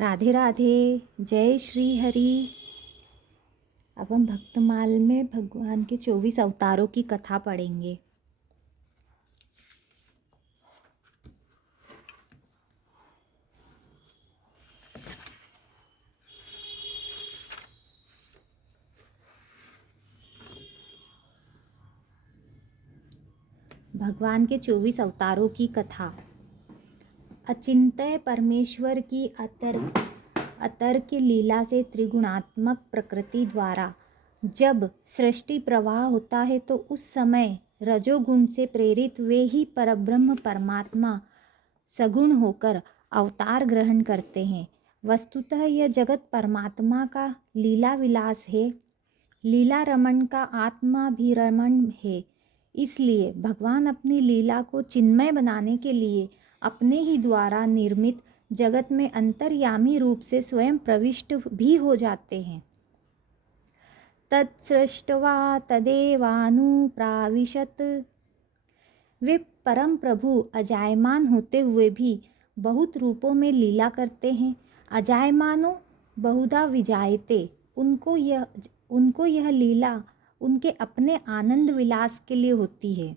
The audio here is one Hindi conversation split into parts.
राधे राधे। जय श्री हरि। अब हम भक्तमाल में भगवान के 24 अवतारों की कथा पढ़ेंगे। भगवान के 24 अवतारों की कथा। अचिंत्य परमेश्वर की अतर्क लीला से त्रिगुणात्मक प्रकृति द्वारा जब सृष्टि प्रवाह होता है तो उस समय रजोगुण से प्रेरित वे ही परब्रह्म परमात्मा सगुण होकर अवतार ग्रहण करते हैं। वस्तुतः यह जगत परमात्मा का लीला विलास है, लीला रमण का आत्माभिरमण है। इसलिए भगवान अपनी लीला को चिन्मय बनाने के लिए अपने ही द्वारा निर्मित जगत में अंतर्यामी रूप से स्वयं प्रविष्ट भी हो जाते हैं। तत्सृष्ट्वा तदेवानुप्राविशत। वे परम प्रभु अजायमान होते हुए भी बहुत रूपों में लीला करते हैं। अजायमानो बहुधा विजायते। उनको यह लीला उनके अपने आनंद विलास के लिए होती है,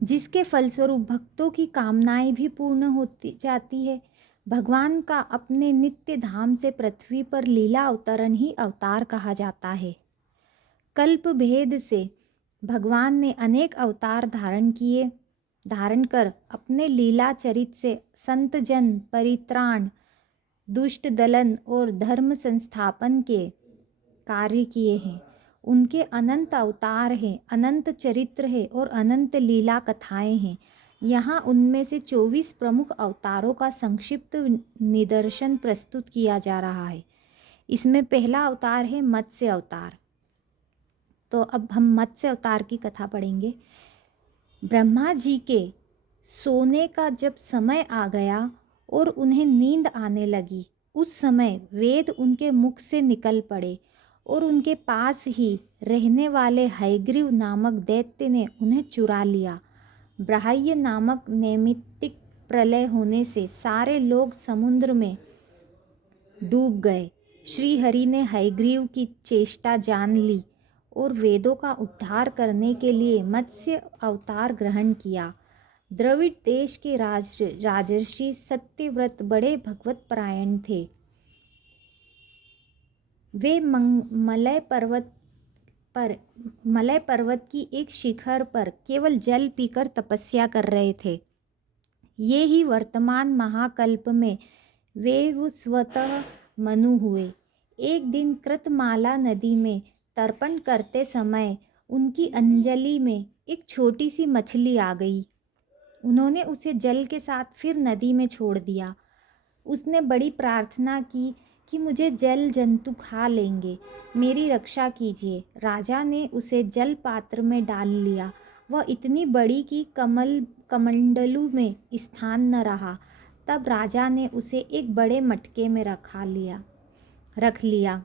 जिसके फलस्वरूप भक्तों की कामनाएं भी पूर्ण होती जाती है। भगवान का अपने नित्य धाम से पृथ्वी पर लीला अवतरण ही अवतार कहा जाता है। कल्प भेद से भगवान ने अनेक अवतार धारण कर अपने लीला चरित से संत जन परित्राण, दुष्ट दलन और धर्म संस्थापन के कार्य किए हैं। उनके अनंत अवतार हैं, अनंत चरित्र है और अनंत लीला कथाएं हैं। यहाँ उनमें से 24 प्रमुख अवतारों का संक्षिप्त निदर्शन प्रस्तुत किया जा रहा है। इसमें पहला अवतार है मत्स्य अवतार। तो अब हम मत्स्य अवतार की कथा पढ़ेंगे। ब्रह्मा जी के सोने का जब समय आ गया और उन्हें नींद आने लगी, उस समय वेद उनके मुख से निकल पड़े और उनके पास ही रहने वाले हयग्रीव नामक दैत्य ने उन्हें चुरा लिया। ब्राह्य नामक नैमित्तिक प्रलय होने से सारे लोग समुद्र में डूब गए। श्री हरि ने हयग्रीव की चेष्टा जान ली और वेदों का उद्धार करने के लिए मत्स्य अवतार ग्रहण किया। द्रविड़ देश के राजर्षि सत्यव्रत बड़े भगवत परायण थे। वे मलय पर्वत की एक शिखर पर केवल जल पीकर तपस्या कर रहे थे। ये ही वर्तमान महाकल्प में वे स्वतः मनु हुए। एक दिन कृतमाला नदी में तर्पण करते समय उनकी अंजलि में एक छोटी सी मछली आ गई। उन्होंने उसे जल के साथ फिर नदी में छोड़ दिया। उसने बड़ी प्रार्थना की कि मुझे जल जंतु खा लेंगे, मेरी रक्षा कीजिए। राजा ने उसे जल पात्र में डाल लिया। वह इतनी बड़ी कि कमंडलू में स्थान न रहा। तब राजा ने उसे एक बड़े मटके में रख लिया।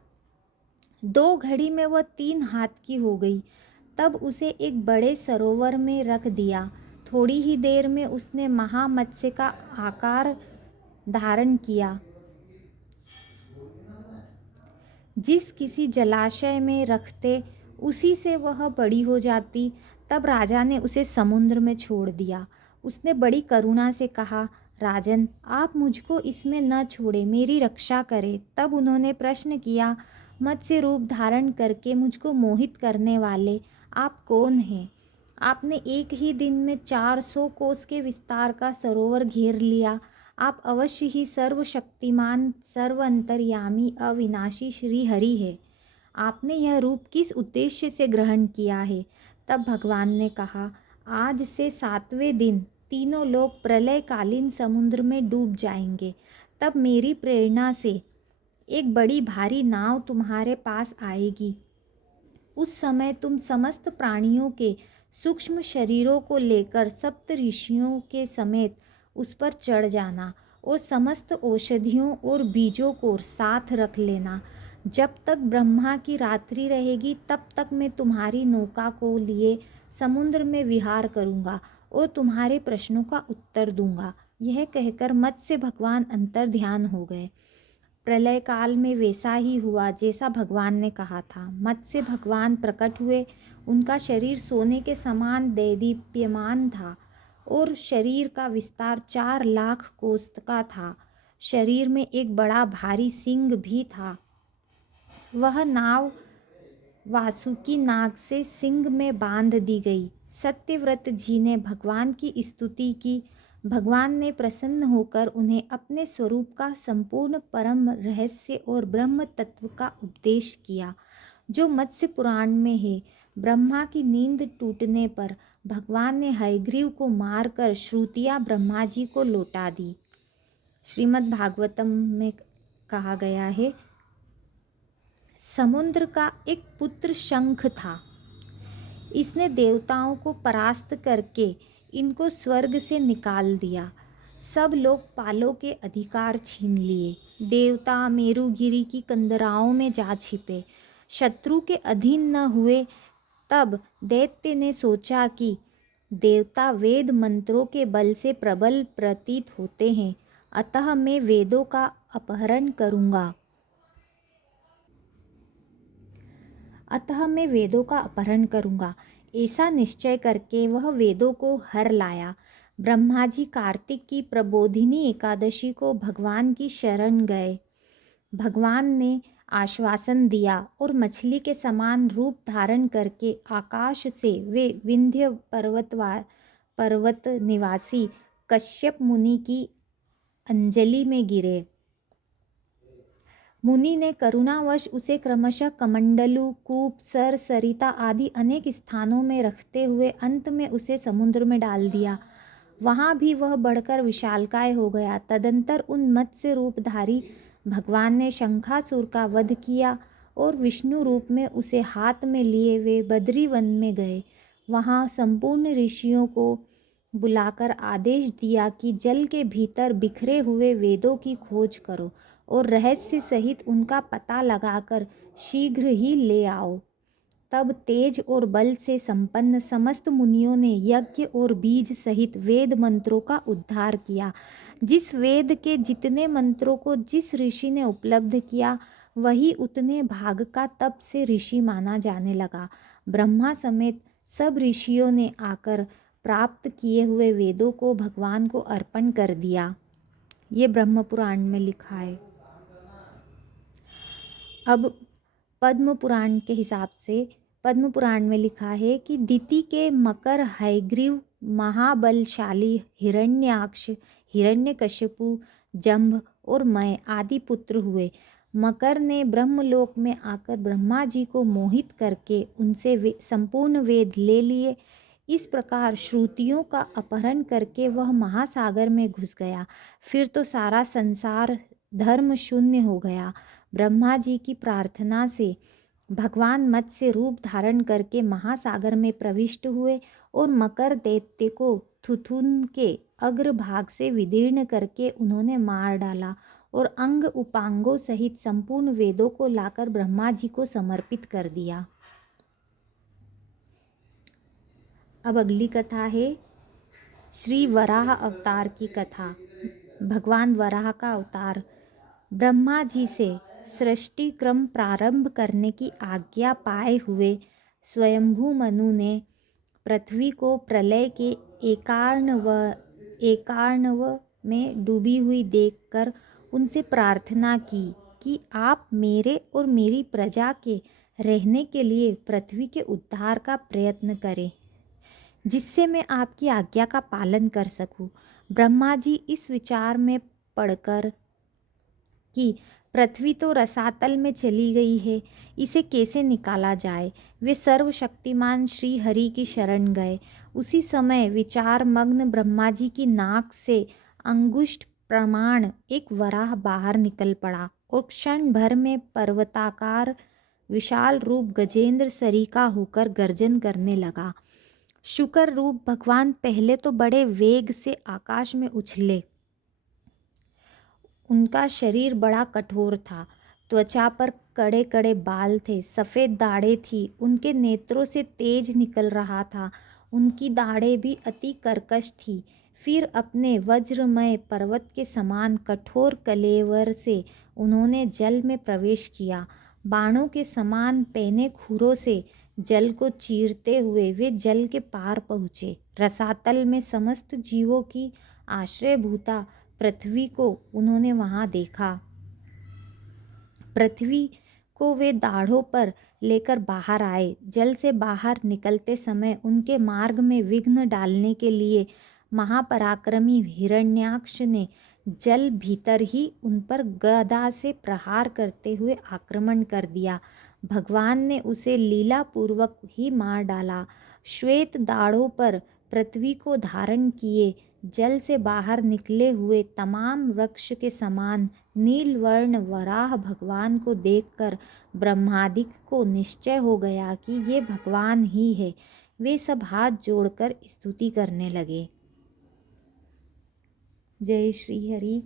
2 घड़ी में वह 3 हाथ की हो गई। तब उसे एक बड़े सरोवर में रख दिया। थोड़ी ही देर में उसने महामत्स्य का आकार धारण किया। जिस किसी जलाशय में रखते उसी से वह बड़ी हो जाती। तब राजा ने उसे समुद्र में छोड़ दिया। उसने बड़ी करुणा से कहा, राजन, आप मुझको इसमें न छोड़े, मेरी रक्षा करें। तब उन्होंने प्रश्न किया, मत्स्य रूप धारण करके मुझको मोहित करने वाले आप कौन हैं? आपने एक ही दिन में 400 कोस के विस्तार का सरोवर घेर लिया। आप अवश्य ही सर्वशक्तिमान, सर्व अंतर्यामी, अविनाशी श्री हरि है। आपने यह रूप किस उद्देश्य से ग्रहण किया है? तब भगवान ने कहा, आज से 7वें दिन तीनों लोग प्रलयकालीन समुद्र में डूब जाएंगे। तब मेरी प्रेरणा से एक बड़ी भारी नाव तुम्हारे पास आएगी। उस समय तुम समस्त प्राणियों के सूक्ष्म शरीरों को लेकर सप्त ऋषियों के समेत उस पर चढ़ जाना और समस्त औषधियों और बीजों को साथ रख लेना। जब तक ब्रह्मा की रात्रि रहेगी तब तक मैं तुम्हारी नौका को लिए समुद्र में विहार करूँगा और तुम्हारे प्रश्नों का उत्तर दूंगा। यह कहकर मत्स्य भगवान अंतर ध्यान हो गए। प्रलय काल में वैसा ही हुआ जैसा भगवान ने कहा था। मत्स्य भगवान प्रकट हुए। उनका शरीर सोने के समान दैदीप्यमान था और शरीर का विस्तार 4 लाख कोस का था। शरीर में एक बड़ा भारी सिंह भी था। वह नाव वासुकी नाग से सिंह में बांध दी गई। सत्यव्रत जी ने भगवान की स्तुति की। भगवान ने प्रसन्न होकर उन्हें अपने स्वरूप का संपूर्ण परम रहस्य और ब्रह्म तत्व का उपदेश किया, जो मत्स्य पुराण में है। ब्रह्मा की नींद टूटने पर भगवान ने हयग्रीव को मारकर श्रुतियाँ ब्रह्मा जी को लौटा दी। श्रीमद् भागवतम में कहा गया है, समुद्र का एक पुत्र शंख था। इसने देवताओं को परास्त करके इनको स्वर्ग से निकाल दिया। सब लोग पालों के अधिकार छीन लिए। देवता मेरुगिरी की कंदराओं में जा छिपे। शत्रु के अधीन न हुए। तब दैत्य ने सोचा कि देवता वेद मंत्रों के बल से प्रबल प्रतीत होते हैं, अतः मैं वेदों का अपहरण करूंगा। ऐसा निश्चय करके वह वेदों को हर लाया। ब्रह्मा जी कार्तिक की प्रबोधिनी एकादशी को भगवान की शरण गए। भगवान ने आश्वासन दिया और मछली के समान रूप धारण करके आकाश से वे विंध्य पर्वत निवासी कश्यप मुनि की अंजलि में गिरे। मुनि ने करुणावश उसे क्रमशः कमंडलू, कूप, सरिता आदि अनेक स्थानों में रखते हुए अंत में उसे समुद्र में डाल दिया। वहाँ भी वह बढ़कर विशालकाय हो गया। तदंतर उन मत्स्य रूपधारी भगवान ने शंखासुर का वध किया और विष्णु रूप में उसे हाथ में लिए वे बद्री वन में गए। वहाँ संपूर्ण ऋषियों को बुलाकर आदेश दिया कि जल के भीतर बिखरे हुए वेदों की खोज करो और रहस्य सहित उनका पता लगाकर शीघ्र ही ले आओ। तब तेज और बल से संपन्न समस्त मुनियों ने यज्ञ और बीज सहित वेद मंत्रों का उद्धार किया। जिस वेद के जितने मंत्रों को जिस ऋषि ने उपलब्ध किया, वही उतने भाग का तब से ऋषि माना जाने लगा। ब्रह्मा समेत सब ऋषियों ने आकर प्राप्त किए हुए वेदों को भगवान को अर्पण कर दिया। ये ब्रह्म पुराण में लिखा है। अब पद्म पुराण के हिसाब से पद्म पुराण में लिखा है कि दिति के मकर हयग्रीव महाबलशाली हिरण्याक्ष, हिरण्यकशिपु, जंभ और मय आदि पुत्र हुए। मकर ने ब्रह्मलोक में आकर ब्रह्मा जी को मोहित करके उनसे संपूर्ण वेद ले लिए। इस प्रकार श्रुतियों का अपहरण करके वह महासागर में घुस गया। फिर तो सारा संसार धर्म शून्य हो गया। ब्रह्मा जी की प्रार्थना से भगवान मत्स्य रूप धारण करके महासागर में प्रविष्ट हुए और मकर दैत्य को थुथुन के अग्रभाग से विदीर्ण करके उन्होंने मार डाला और अंग उपांगों सहित संपूर्ण वेदों को लाकर ब्रह्मा जी को समर्पित कर दिया। अब अगली कथा है श्री वराह अवतार की कथा। भगवान वराह का अवतार। ब्रह्मा जी से सृष्टि क्रम प्रारंभ करने की आज्ञा पाए हुए स्वयंभू मनु ने पृथ्वी को प्रलय के एकार्णव में डूबी हुई देखकर उनसे प्रार्थना की कि आप मेरे और मेरी प्रजा के रहने के लिए पृथ्वी के उद्धार का प्रयत्न करें, जिससे मैं आपकी आज्ञा का पालन कर सकूं। ब्रह्मा जी इस विचार में पड़कर कि पृथ्वी तो रसातल में चली गई है, इसे कैसे निकाला जाए, वे सर्वशक्तिमान श्री हरि की शरण गए। उसी समय विचार मग्न ब्रह्मा जी की नाक से अंगुष्ठ प्रमाण एक वराह बाहर निकल पड़ा और क्षण भर में पर्वताकार विशाल रूप गजेंद्र सरीका होकर गर्जन करने लगा। शुकर रूप भगवान पहले तो बड़े वेग से आकाश में उछले। उनका शरीर बड़ा कठोर था, त्वचा पर कड़े कड़े बाल थे, सफ़ेद दाढ़ें थी, उनके नेत्रों से तेज निकल रहा था, उनकी दाढ़ें भी अति कर्कश थी। फिर अपने वज्रमय पर्वत के समान कठोर कलेवर से उन्होंने जल में प्रवेश किया। बाणों के समान पैने खुरों से जल को चीरते हुए वे जल के पार पहुँचे। रसातल में समस्त जीवों की आश्रयभूता पृथ्वी को उन्होंने वहाँ देखा। पृथ्वी को वे दाढ़ों पर लेकर बाहर आए। जल से बाहर निकलते समय उनके मार्ग में विघ्न डालने के लिए महापराक्रमी हिरण्याक्ष ने जल भीतर ही उन पर गदा से प्रहार करते हुए आक्रमण कर दिया। भगवान ने उसे लीलापूर्वक ही मार डाला। श्वेत दाढ़ों पर पृथ्वी को धारण किए जल से बाहर निकले हुए तमाम वृक्ष के समान नीलवर्ण वराह भगवान को देखकर ब्रह्मादिक को निश्चय हो गया कि ये भगवान ही है। वे सब हाथ जोड़कर स्तुति करने लगे। जय श्री हरि।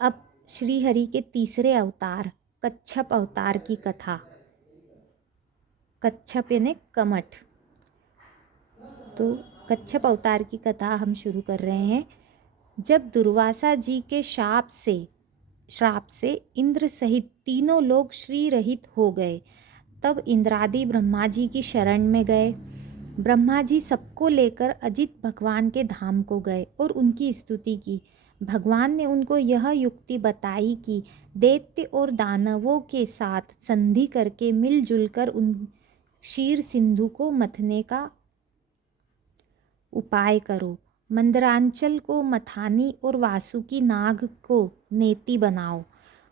अब श्री हरि के तीसरे अवतार कच्छप अवतार की कथा। कच्छप यानी कमठ। तो कच्छप अवतार की कथा हम शुरू कर रहे हैं। जब दुर्वासा जी के श्राप से इंद्र सहित तीनों लोग श्री रहित हो गए, तब इंद्रादि ब्रह्मा जी की शरण में गए। ब्रह्मा जी सबको लेकर अजित भगवान के धाम को गए और उनकी स्तुति की। भगवान ने उनको यह युक्ति बताई कि दैत्य और दानवों के साथ संधि करके मिलजुल कर उन क्षीर सिंधु को मथने का उपाय करो। मंदरांचल को मथानी और वासुकी नाग को नेति बनाओ।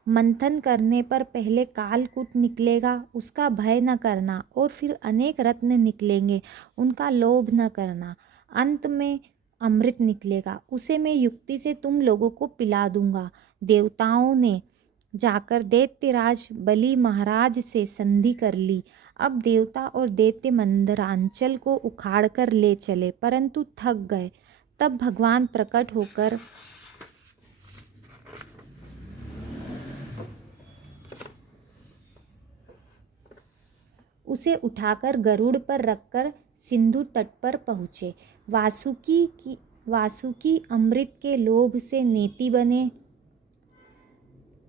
मंथन करने पर पहले कालकूट निकलेगा, उसका भय न करना, और फिर अनेक रत्न निकलेंगे, उनका लोभ न करना। अंत में अमृत निकलेगा, उसे मैं युक्ति से तुम लोगों को पिला दूंगा। देवताओं ने जाकर दैत्यराज बलि महाराज से संधि कर ली। अब देवता और दैत्य मंदरांचल को उखाड़ कर ले चले, परंतु थक गए। तब भगवान प्रकट होकर उसे उठाकर गरुड़ पर रखकर सिंधु तट पर पहुँचे। वासुकी अमृत के लोभ से नेति बने।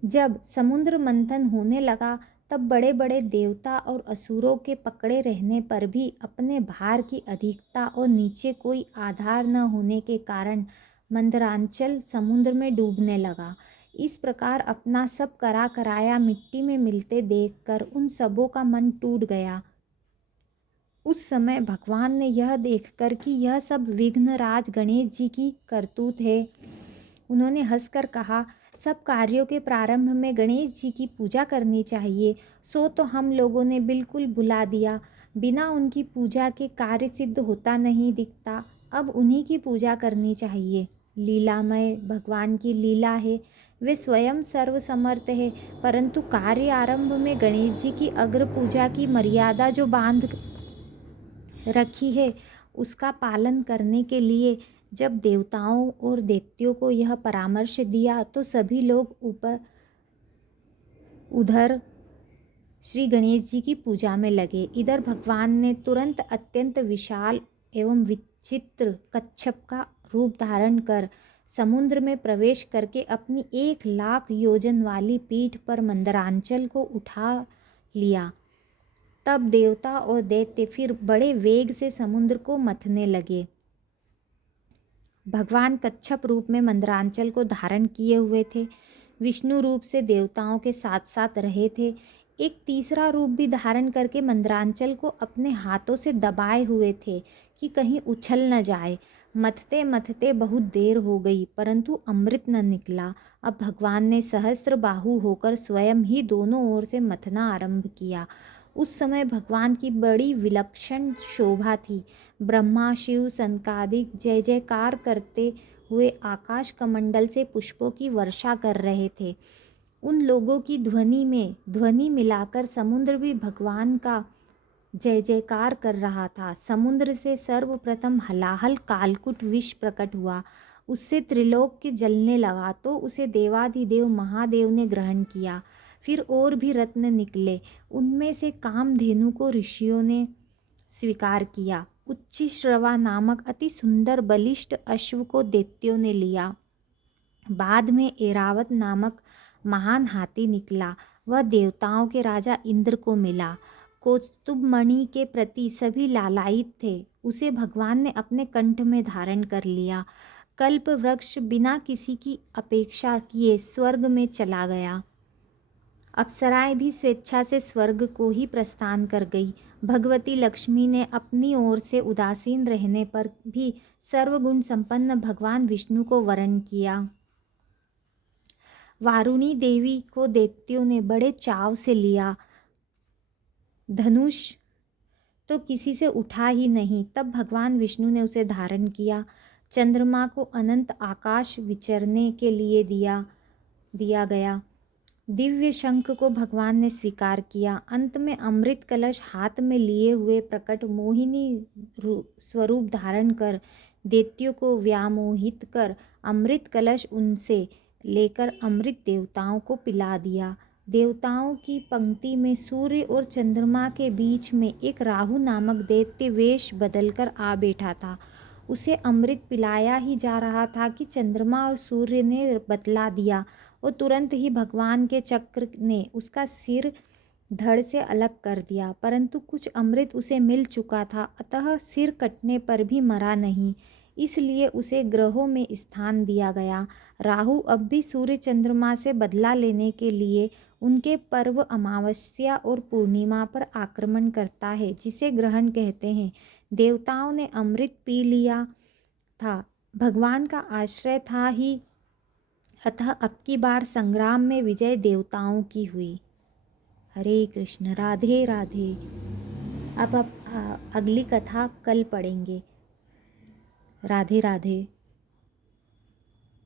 जब समुद्र मंथन होने लगा, तब बड़े बड़े देवता और असुरों के पकड़े रहने पर भी अपने भार की अधिकता और नीचे कोई आधार न होने के कारण मंदरांचल समुद्र में डूबने लगा। इस प्रकार अपना सब करा कराया मिट्टी में मिलते देखकर उन सबों का मन टूट गया। उस समय भगवान ने यह देखकर कि यह सब विघ्नराज गणेश जी की करतूत है, उन्होंने हंसकर कहा, सब कार्यों के प्रारंभ में गणेश जी की पूजा करनी चाहिए। सो तो हम लोगों ने बिल्कुल भुला दिया। बिना उनकी पूजा के कार्य सिद्ध होता नहीं दिखता। अब उन्हीं की पूजा करनी चाहिए। लीलामय भगवान की लीला है, वे स्वयं सर्वसमर्थ है, परंतु कार्य आरंभ में गणेश जी की अग्र पूजा की मर्यादा जो बांध रखी है, उसका पालन करने के लिए जब देवताओं और दैत्यों को यह परामर्श दिया तो सभी लोग उधर श्री गणेश जी की पूजा में लगे। इधर भगवान ने तुरंत अत्यंत विशाल एवं विचित्र कच्छप का रूप धारण कर समुद्र में प्रवेश करके अपनी 1,00,000 योजन वाली पीठ पर मंदरांचल को उठा लिया। तब देवता और दैत्य फिर बड़े वेग से समुद्र को मथने लगे। भगवान कच्छप रूप में मंदरांचल को धारण किए हुए थे। विष्णु रूप से देवताओं के साथ साथ रहे थे। एक तीसरा रूप भी धारण करके मंदरांचल को अपने हाथों से दबाए हुए थे कि कहीं उछल न जाए। मथते मथते बहुत देर हो गई, परंतु अमृत न निकला। अब भगवान ने सहस्र बाहु होकर स्वयं ही दोनों ओर से मथना आरंभ किया। उस समय भगवान की बड़ी विलक्षण शोभा थी। ब्रह्मा शिव सनकादिक जय जयकार करते हुए आकाश कमंडल से पुष्पों की वर्षा कर रहे थे। उन लोगों की ध्वनि में ध्वनि मिलाकर समुद्र भी भगवान का जय जयकार कर रहा था। समुद्र से सर्वप्रथम हलाहल कालकूट विष प्रकट हुआ, उससे त्रिलोक जलने लगा, तो उसे देवाधिदेव महादेव ने ग्रहण किया। फिर और भी रत्न निकले, उनमें से कामधेनु को ऋषियों ने स्वीकार किया। उच्चश्रवा नामक अति सुंदर बलिष्ठ अश्व को दैत्यों ने लिया। बाद में ऐरावत नामक महान हाथी निकला। वह देवताओं के राजा इंद्र को मिला। कौस्तुभ मणि के प्रति सभी लालायित थे। उसे भगवान ने अपने कंठ में धारण कर लिया। कल्प वृक्ष बिना किसी की अपेक्षा किए स्वर्ग में चला गया। अप्सराएं भी स्वेच्छा से स्वर्ग को ही प्रस्थान कर गई। भगवती लक्ष्मी ने अपनी ओर से उदासीन रहने पर भी सर्वगुण संपन्न भगवान विष्णु को वरण किया। वारुणी देवी को दैत्यों ने बड़े चाव से लिया। धनुष तो किसी से उठा ही नहीं। तब भगवान विष्णु ने उसे धारण किया। चंद्रमा को अनंत आकाश विचरने के लिए दिया गया। दिव्य शंख को भगवान ने स्वीकार किया। अंत में अमृत कलश हाथ में लिए हुए प्रकट मोहिनी स्वरूप धारण कर दैत्यों को व्यामोहित कर अमृत कलश उनसे लेकर अमृत देवताओं को पिला दिया। देवताओं की पंक्ति में सूर्य और चंद्रमा के बीच में एक राहु नामक दैत्य वेश बदलकर आ बैठा था। उसे अमृत पिलाया ही जा रहा था कि चंद्रमा और सूर्य ने बतला दिया और तुरंत ही भगवान के चक्र ने उसका सिर धड़ से अलग कर दिया। परंतु कुछ अमृत उसे मिल चुका था, अतः सिर कटने पर भी मरा नहीं, इसलिए उसे ग्रहों में स्थान दिया गया। राहु अब भी सूर्य चंद्रमा से बदला लेने के लिए उनके पर्व अमावस्या और पूर्णिमा पर आक्रमण करता है, जिसे ग्रहण कहते हैं। देवताओं ने अमृत पी लिया था, भगवान का आश्रय था ही, अतः अब की बार संग्राम में विजय देवताओं की हुई। हरे कृष्ण, राधे राधे। अब अगली कथा कल पढ़ेंगे। राधे राधे।